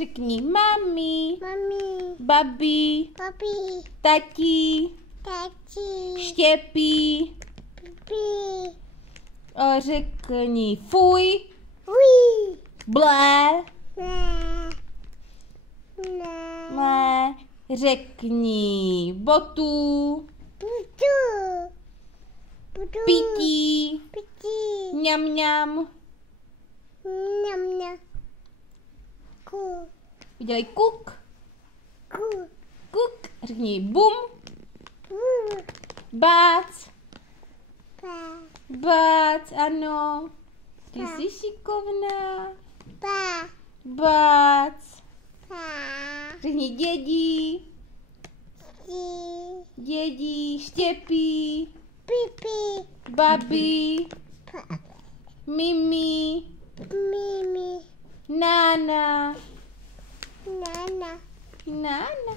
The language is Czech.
Řekni mami, Mami. babi, Papi. tati, Tati. štěpí. Pipi. Řekni fuj, Ui. blé, Ne. Ne. ne. Řekni botu, Putu. Putu. pití, Piti. mňam mňam. Nam nam. Ku. Udělej kuk, Ku. kuk. Řekni bum, Ku. bác, Pa. bác, ano. Ty jsi šikovná. Pa. Bác. Pa. Řekni dědí, Ti. dědí, štěpí, Pipi. babi, Pa. mimi, Mimi. nána, Nana. nána.